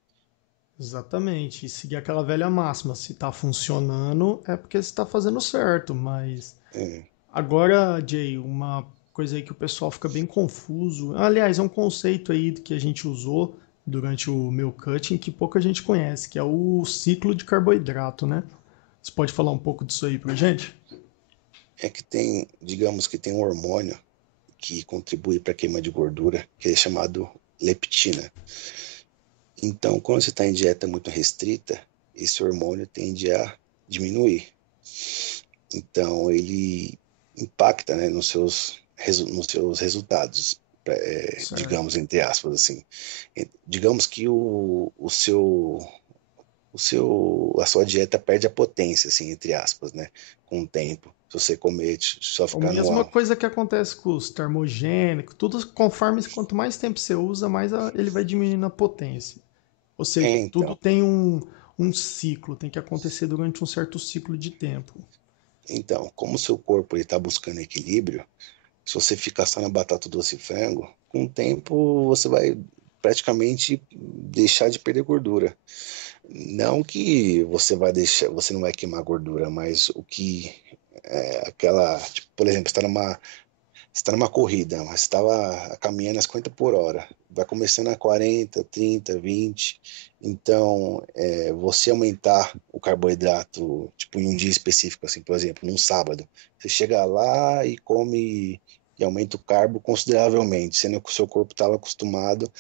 Exatamente. E seguir aquela velha máxima. Se tá funcionando, é porque você tá fazendo certo. Mas É, agora, Jay, uma coisa aí que o pessoal fica bem confuso. Aliás, é um conceito aí que a gente usou durante o meu cutting que pouca gente conhece, que é o ciclo de carboidrato, né? Você pode falar um pouco disso aí pra gente? que tem, digamos que tem um hormônio que contribui para a queima de gordura, que é chamado leptina. Então, quando você está em dieta muito restrita, esse hormônio tende a diminuir. Então, ele impacta, né, nos seus resultados, Certo. digamos, entre aspas, assim. Digamos que a sua dieta perde a potência, assim, entre aspas, né, com o tempo. Se você comer, só A ficar no mesma ar. coisa que acontece com os termogênicos, tudo conforme quanto mais tempo você usa, mais ele vai diminuindo a potência. Ou seja, tudo Então, tem um ciclo, tem que acontecer durante um certo ciclo de tempo. como o seu corpo está buscando equilíbrio, se você ficar só na batata doce e frango, com o tempo você vai praticamente deixar de perder gordura. Não que você não vai queimar gordura, mas tipo, por exemplo, você está numa corrida, mas estava caminhando a 50 por hora. Vai começando a 40, 30, 20. Então, você aumentar o carboidrato, tipo, em um dia específico, assim, por exemplo, num sábado. Você chega lá e come e aumenta o carbo consideravelmente, sendo que o seu corpo estava acostumado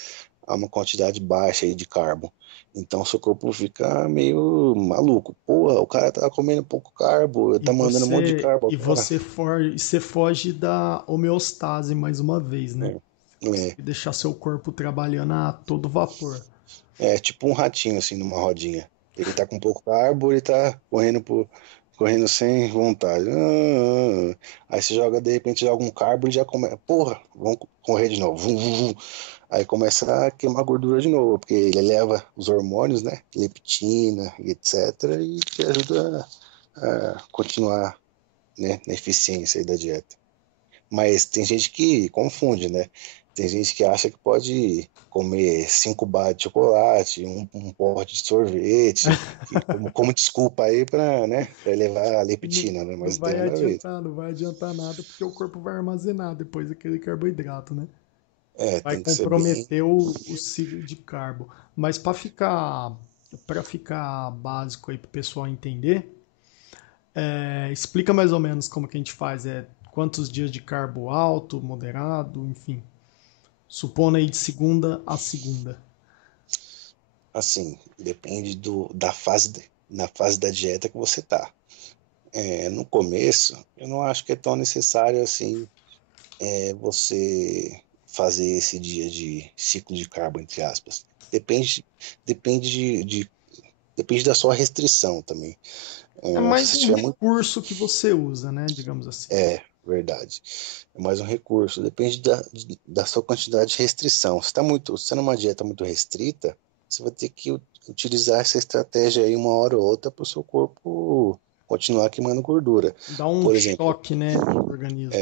a uma quantidade baixa aí de carbo. Então seu corpo fica meio maluco. Pô, o cara tá comendo pouco carbo, E tá mandando um monte de você carbo e agora. você foge da homeostase mais uma vez, né? É, Você é, deixar seu corpo trabalhando a todo vapor. é tipo um ratinho assim numa rodinha. Ele tá com pouco carbo, ele tá correndo sem vontade. Aí você joga, de repente, joga um carbo e já começa. Porra, vamos correr de novo. Vum, vum, vum. Aí começa a queimar gordura de novo, porque ele eleva os hormônios, né? Leptina e etc. E te ajuda a continuar, né, na eficiência aí da dieta. Mas tem gente que confunde, né? Tem gente que acha que pode comer 5 barras de chocolate, um pote de sorvete, que, como desculpa aí para, né, para elevar a Não, leptina, né? não Mas não tem vai nada a ver. adiantar, não vai adiantar nada, porque o corpo vai armazenar depois aquele carboidrato, né? É, Vai tem que ser bem. comprometer o ciclo de carbo. Mas para ficar básico aí para o pessoal entender, explica mais ou menos como que a gente faz. Quantos dias de carbo alto, moderado, enfim. Supondo aí de segunda a segunda. Assim, depende da fase, na fase da dieta que você tá. No começo, eu não acho que é tão necessário assim você fazer esse dia de ciclo de carbo, entre aspas. Depende depende da sua restrição também. É Se mais você um tiver muito. recurso que você usa, né? Digamos assim. É, verdade. É mais um recurso. Depende da sua quantidade de restrição. Se está numa dieta muito restrita, você vai ter que utilizar essa estratégia aí uma hora ou outra para o seu corpo continuar queimando gordura. Dá um Por exemplo, choque, né, no organismo.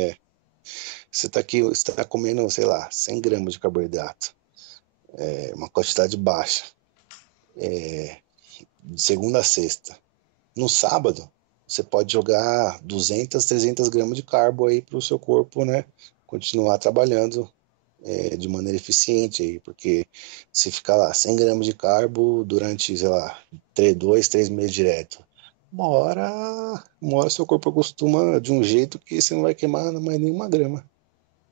você está comendo, sei lá, 100 gramas de carboidrato, uma quantidade baixa, de segunda a sexta. No sábado, você pode jogar 200, 300 gramas de carbo aí para o seu corpo, né, continuar trabalhando de maneira eficiente aí, porque se ficar lá 100 gramas de carbo durante, sei lá, 3 meses direto, uma hora seu corpo acostuma de um jeito que você não vai queimar mais nenhuma grama.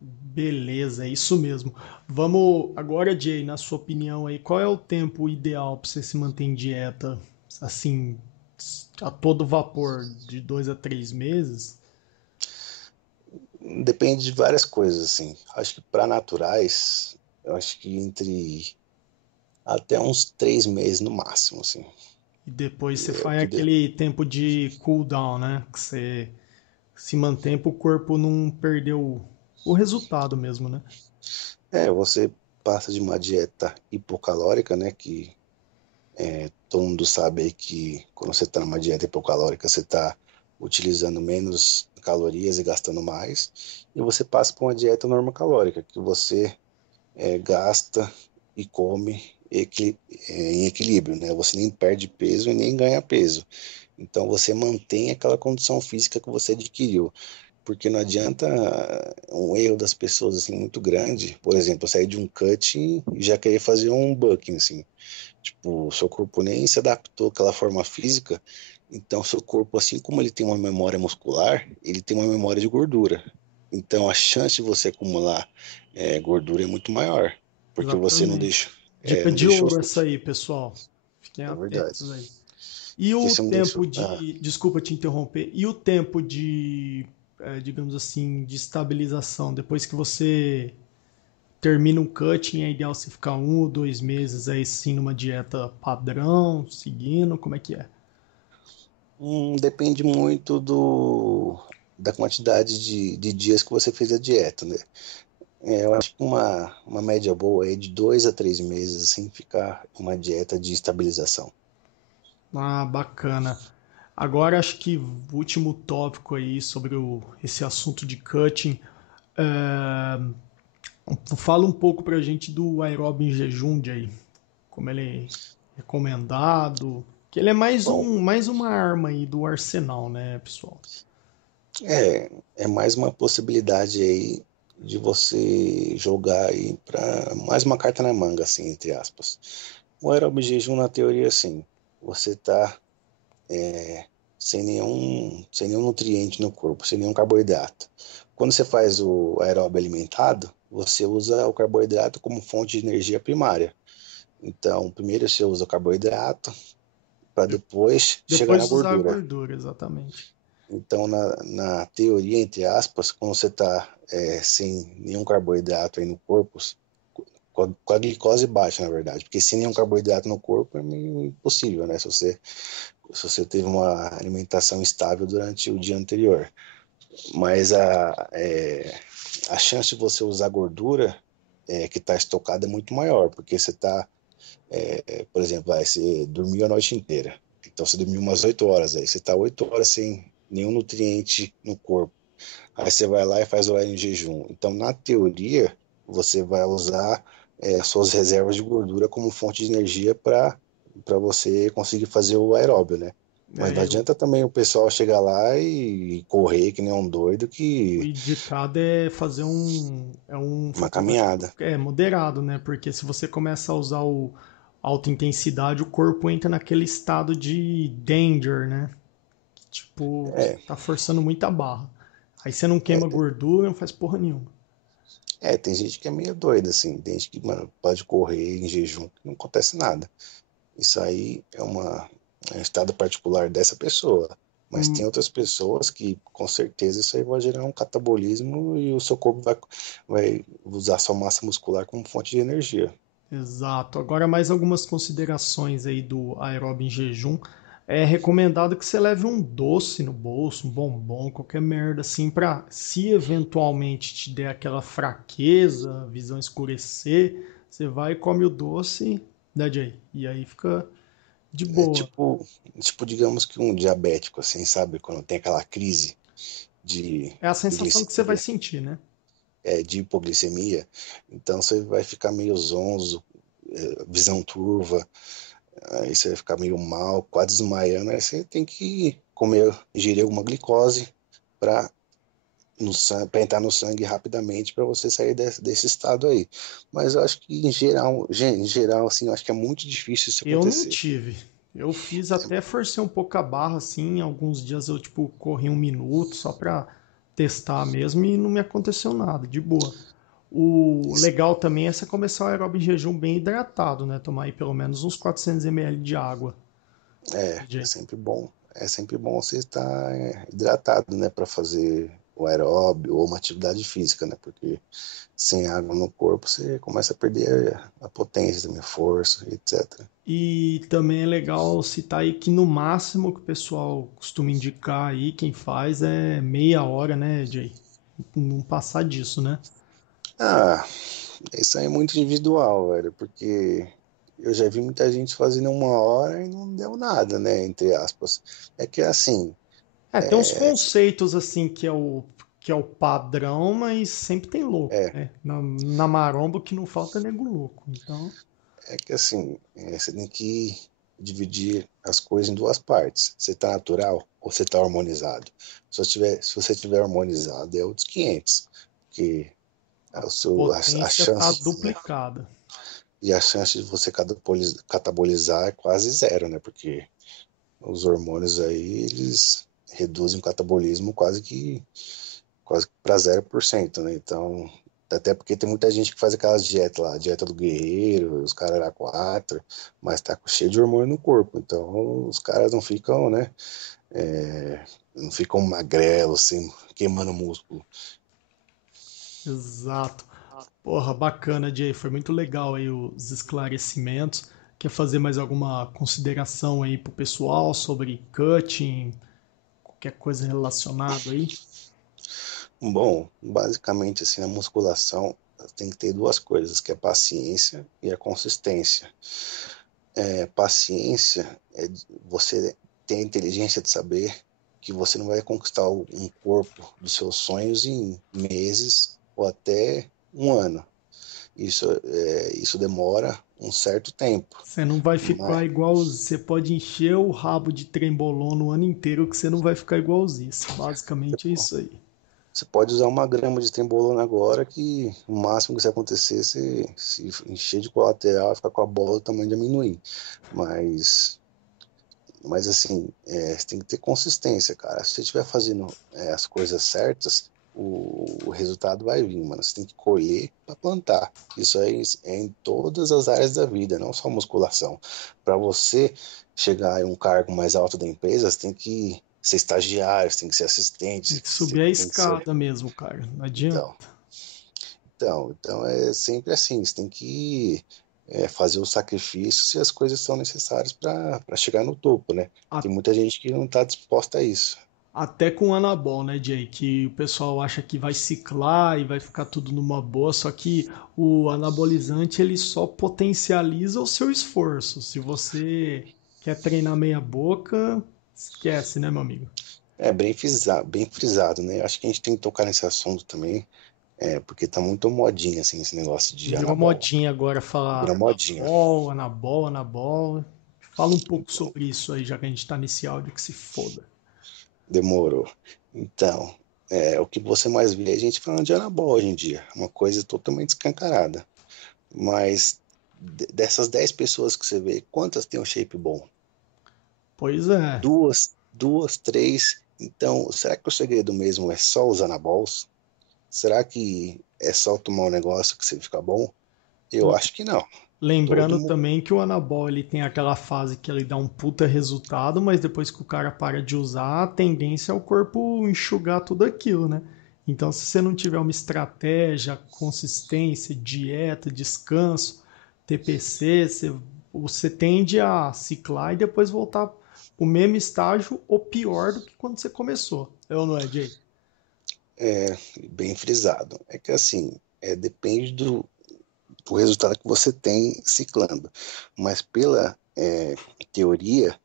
Beleza, é isso mesmo. Vamos agora, Jay, na sua opinião aí, qual é o tempo ideal para você se manter em dieta, assim, a todo vapor, de 2 a 3 meses? Depende de várias coisas, assim. Acho que para naturais, eu acho que entre até uns 3 meses no máximo, assim. E depois você É o faz que aquele tempo de cool down, né? Que você se mantém para o corpo não perder o resultado mesmo, né? você passa de uma dieta hipocalórica, né? Que todo mundo sabe aí que quando você está numa dieta hipocalórica, você está utilizando menos calorias e gastando mais. E você passa para uma dieta normocalórica, que você gasta e come em equilíbrio, né? Você nem perde peso e nem ganha peso. Então você mantém aquela condição física que você adquiriu. Porque não adianta um erro das pessoas assim muito grande, por exemplo, sair de um cutting e já querer fazer um bucking assim. Tipo, o seu corpo nem se adaptou àquela forma física, então seu corpo, assim como ele tem uma memória muscular, ele tem uma memória de gordura. Então a chance de você acumular gordura é muito maior, porque você não Exatamente. deixa, Dica não de deixou. ouro essa aí, pessoal. Fiquem É verdade. atentos aí. E Porque o você não deixou. tempo de, desculpa te interromper, e o tempo de, digamos assim, de estabilização, depois que você termina um cutting, é ideal você ficar 1 ou 2 meses aí sim numa dieta padrão, seguindo, como é que é? Depende muito da quantidade de dias que você fez a dieta, né? Eu acho que uma média boa é de 2 a 3 meses, assim, ficar uma dieta de estabilização. Ah, bacana. Agora acho que o último tópico aí sobre esse assunto de cutting, é, fala um pouco pra gente do aeróbio em jejum, Jay. Como ele é recomendado. Que ele é Bom, mais uma arma aí do arsenal, né, pessoal? é mais uma possibilidade aí de você jogar aí para mais uma carta na manga, assim, entre aspas. O aeróbio jejum, na teoria, assim, você tá sem nenhum nutriente no corpo, sem nenhum carboidrato. Quando você faz o aeróbio alimentado, você usa o carboidrato como fonte de energia primária. Então, primeiro você usa o carboidrato para De- depois chegar na Depois usar a gordura. gordura, exatamente. Então, na teoria, entre aspas, quando você está sem nenhum carboidrato aí no corpo, com a glicose baixa, na verdade, porque sem nenhum carboidrato no corpo é meio impossível, né? Se você teve uma alimentação estável durante o dia anterior. Mas a chance de você usar gordura que está estocada é muito maior, porque você está, por exemplo, você dormiu a noite inteira. Então você dormiu umas 8 horas aí, você está 8 horas sem nenhum nutriente no corpo. Aí você vai lá e faz o aéreo em jejum. Então, na teoria, você vai usar suas reservas de gordura como fonte de energia para você conseguir fazer o aeróbio, né? Mas não É, adianta também o pessoal chegar lá e correr que nem um doido o que indicado é fazer uma fazer caminhada. moderado, né? Porque se você começa a usar o alta intensidade, o corpo entra naquele estado de danger, né? Tipo, você É, tá forçando muita barra. Aí você não é, queima gordura, não faz porra nenhuma. tem gente que é meio doida, assim. Tem gente que, mano, pode correr em jejum, que não acontece nada. Isso aí é um estado particular dessa pessoa. Mas Hum, tem outras pessoas que, com certeza, isso aí vai gerar um catabolismo e o seu corpo vai usar sua massa muscular como fonte de energia. exato. Agora mais algumas considerações aí do aeróbio em jejum. É recomendado que você leve um doce no bolso, um bombom, qualquer merda assim, pra se eventualmente te der aquela fraqueza, visão escurecer, você vai e come o doce, né, Jay? E aí fica de É boa. tipo, digamos que um diabético, assim, sabe? Quando tem aquela crise de É a sensação que você vai glicemia, sentir, né? de hipoglicemia, então você vai ficar meio zonzo, visão turva, aí você vai ficar meio mal, quase desmaiando, aí você tem que comer, ingerir alguma glicose para para entrar no sangue rapidamente para você sair desse estado aí. Mas eu acho que em geral, assim, eu acho que é muito difícil isso Eu não acontecer. tive. Eu fiz até forcei um pouco a barra assim, alguns dias eu tipo corri um minuto só pra testar mesmo e não me aconteceu nada, de boa. O Isso legal também é você começar o aeróbio em jejum bem hidratado, né? Tomar aí pelo menos uns 400 ml de água, é DJ. sempre bom. É sempre bom você estar hidratado, né, para fazer o aeróbio ou uma atividade física, né? Porque sem água no corpo você começa a perder a potência, a força, etc. E também é legal citar aí que no máximo que o pessoal costuma indicar aí, quem faz é meia hora, né, Jay? Não passar disso, né? Ah, isso aí é muito individual, velho, porque eu já vi muita gente fazendo 1 hora e não deu nada, né? Entre aspas. É que assim, É, tem uns é, conceitos assim que é o padrão, mas sempre tem louco, é, né? Na maromba o que não falta é nego louco. Então, é que assim, você tem que dividir as coisas em duas partes. Você tá natural ou você tá hormonizado? Se você tiver hormonizado, é outros 500, porque a a potência tá chance, né? duplicada. E a chance de você catabolizar é quase zero, né? Porque os hormônios aí, eles reduzem o catabolismo quase para 0%, né? Então, até porque tem muita gente que faz aquelas dietas lá, dieta do guerreiro, os caras era quatro, mas tá cheio de hormônio no corpo. Então, os caras não ficam, né? Não ficam magrelos, assim, queimando músculo. Exato. Porra, bacana, Jay. Foi muito legal aí os esclarecimentos. Quer fazer mais alguma consideração aí pro pessoal sobre cutting, qualquer coisa relacionada aí? Bom, basicamente, assim, na musculação tem que ter duas coisas, que é a paciência e a consistência. Paciência é você ter a inteligência de saber que você não vai conquistar um corpo dos seus sonhos em meses ou até um ano. Isso demora um certo tempo. Você não vai Mas ficar igual. Você pode encher o rabo de trembolon no ano inteiro que você não vai ficar igualzice. Basicamente é isso aí. você pode usar 1 grama de trembolona agora que o máximo que isso acontecer, você se encher de colateral, ficar com a bola do tamanho de amendoim. Mas Mas assim, você tem que ter consistência, cara. Se você estiver fazendo as coisas certas, o resultado vai vir, mano. Você tem que colher para plantar. Isso aí é em todas as áreas da vida, não só musculação. Para você chegar em um cargo mais alto da empresa, você tem que ser estagiário, você tem que ser Tem assistente, que você subir a tem que ser. escada mesmo, cara. Não Então, adianta. então é sempre assim, você tem que fazer os sacrifícios e as coisas são necessárias para chegar no topo, né? A- Tem muita gente que não está disposta a isso. Até com o Anabol, né, Jay? Que o pessoal acha que vai ciclar e vai ficar tudo numa boa, só que o anabolizante ele só potencializa o seu esforço. Se você quer treinar meia boca, esquece, né, meu amigo? É bem frisado, né? Acho que a gente tem que tocar nesse assunto também, porque tá muito modinha, assim, esse negócio de Virou anabol. modinha agora Vira falar modinha. anabol, anabol, anabol. Fala um pouco Então, sobre isso aí, já que a gente tá nesse áudio que se foda. demorou. Então, o que você mais vê é a gente falando de anabol hoje em dia. Uma coisa totalmente escancarada. Mas dessas 10 pessoas que você vê, quantas tem um shape bom? Pois é. Duas, três. Então, será que o segredo mesmo é só os anabols? Será que é só tomar um negócio que você fica bom? Eu acho que não. Todo Lembrando mundo. também que o anabol ele tem aquela fase que ele dá um puta resultado, mas depois que o cara para de usar, a tendência é o corpo enxugar tudo aquilo, né? Então, se você não tiver uma estratégia, consistência, dieta, descanso, TPC, você tende a ciclar e depois voltar pro mesmo estágio ou pior do que quando você começou. É ou não é, Jay? É, bem frisado. É que assim, depende do resultado que você tem ciclando. Mas pela teoria,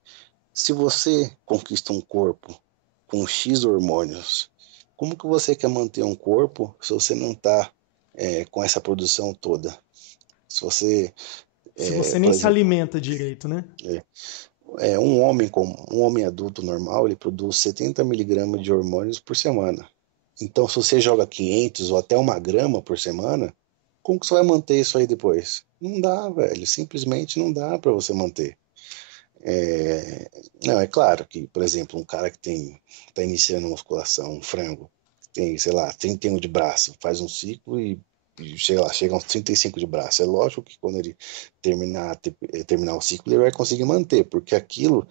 se você conquista um corpo com X hormônios, como que você quer manter um corpo se você não está com essa produção toda? Se você, Se você nem por se exemplo, alimenta direito, né? um homem adulto normal, ele produz 70 miligramas de hormônios por semana. Então, se você joga 500 ou até 1 grama por semana, como que você vai manter isso aí depois? Não dá, velho. Simplesmente não dá para você manter. É, Não, é claro que, por exemplo, um cara que tá iniciando musculação, um frango, tem, sei lá, 31 de braço, faz um ciclo e sei lá, chega a uns 35 de braço. É lógico que quando ele terminar o ciclo, ele vai conseguir manter, porque aquilo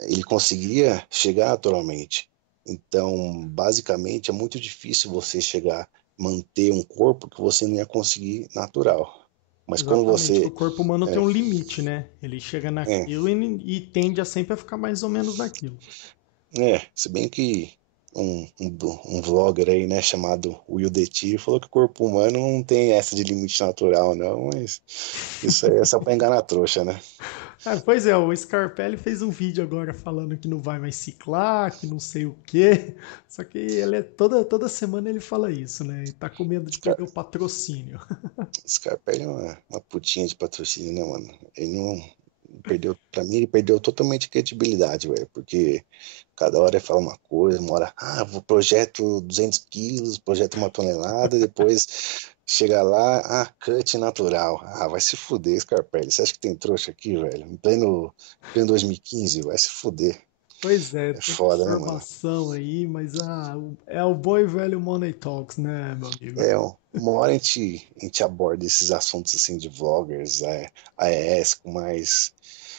ele conseguia chegar naturalmente. Então, basicamente, é muito difícil você chegar, manter um corpo que você não ia conseguir natural. Mas quando Exatamente, que o você. corpo humano tem É, um limite, né? Ele chega é, naquilo e tende a sempre a ficar mais ou menos naquilo. se bem que um vlogger aí, né, chamado Will Deti, falou que o corpo humano não tem essa de limite natural, não, mas isso aí é só pra enganar a trouxa, né? Ah, pois é, o Scarpelli fez um vídeo agora falando que não vai mais ciclar, que não sei o quê. Só que ele toda semana ele fala isso, né? E tá com medo de Scar perder o patrocínio. Scarpelli é uma putinha de patrocínio, né, mano? Ele não perdeu, pra mim, ele perdeu totalmente a credibilidade, velho, porque cada hora ele fala uma coisa, uma hora, vou projeto 200 quilos, projeto 1 tonelada, depois chega lá, cut natural. Vai se fuder, Scarpelli. Você acha que tem trouxa aqui, velho? Pleno 2015, vai se fuder. Pois é, É tem foda, né, mano? informação aí, mas é o bom e velho Money Talks, né, meu amigo? Uma hora a gente aborda esses assuntos assim de vloggers, AES, com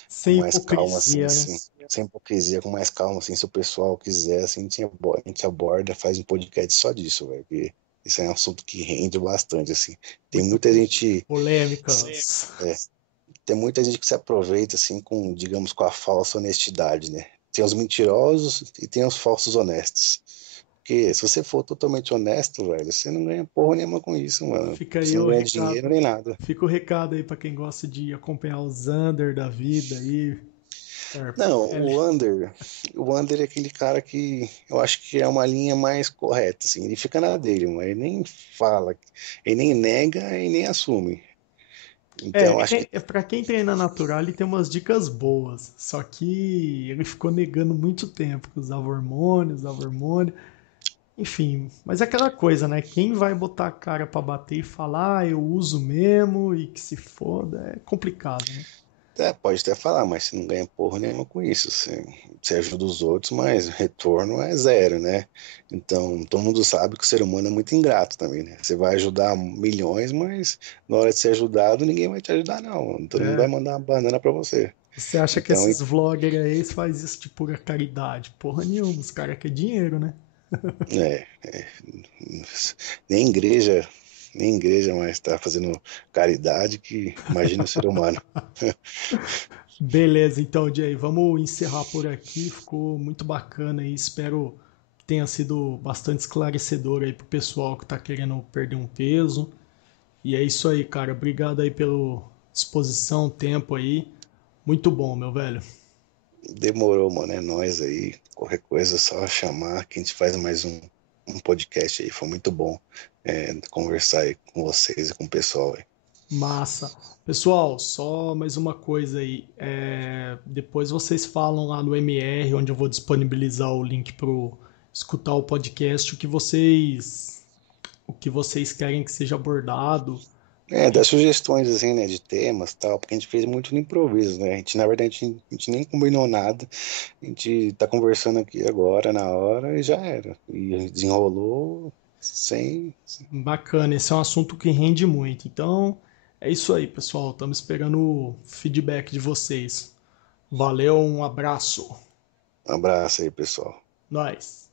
Sem mais calma, assim, hipocrisia, né? sem hipocrisia, com mais calma, assim, se o pessoal quiser, assim, a gente aborda, faz um podcast só disso, velho, porque isso é um assunto que rende bastante, assim. Tem Muita muita gente, polêmicas. é, tem muita gente que se aproveita, assim, digamos, com a falsa honestidade, né? Tem os mentirosos e tem os falsos honestos. Porque se você for totalmente honesto, velho, você não ganha porra nenhuma com isso, mano. Fica Você aí não o ganha recado. dinheiro nem nada. Fica o recado aí pra quem gosta de acompanhar o Xander da vida aí, Não, Scarpelli. o Under é aquele cara que eu acho que é uma linha mais correta, assim, ele fica na dele, mas ele nem fala, ele nem nega e nem assume. Então, eu acho que Pra quem treina natural, ele tem umas dicas boas. Só que ele ficou negando muito tempo que usava hormônio, usava hormônio. Enfim, mas é aquela coisa, né? Quem vai botar a cara pra bater e falar, eu uso mesmo e que se foda, é complicado, né? pode até falar, mas você não ganha porra nenhuma com isso. Você ajuda os outros, mas o retorno é zero, né? Então, todo mundo sabe que o ser humano é muito ingrato também, né? Você vai ajudar milhões, mas na hora de ser ajudado, ninguém vai te ajudar, não. Todo mundo vai É. mandar uma banana pra você. Você acha que Então, esses vloggers aí faz isso de pura caridade? Porra nenhuma, os caras querem dinheiro, né? é, nem igreja, nem igreja mais está fazendo caridade que imagina o ser humano. Beleza, então, Jay, vamos encerrar por aqui. Ficou muito bacana aí. Espero que tenha sido bastante esclarecedor aí pro pessoal que tá querendo perder um peso. E é isso aí, cara. Obrigado aí pela disposição, tempo aí. Muito bom, meu velho. Demorou, mano. É nóis aí. Qualquer coisa é só chamar que a gente faz mais um podcast aí. Foi muito bom conversar aí com vocês e com o pessoal aí. Massa. Pessoal, só mais uma coisa aí. Depois vocês falam lá no MR, onde eu vou disponibilizar o link pro escutar o podcast, o que vocês querem que seja abordado. Dá sugestões assim, né, de temas e tal, porque a gente fez muito no improviso, né? A gente, na verdade, a gente nem combinou nada. A gente tá conversando aqui agora, na hora, e já era. E desenrolou sem. Bacana, esse é um assunto que rende muito. Então, é isso aí, pessoal. Estamos esperando o feedback de vocês. Valeu, um abraço. Um abraço aí, pessoal. Nós.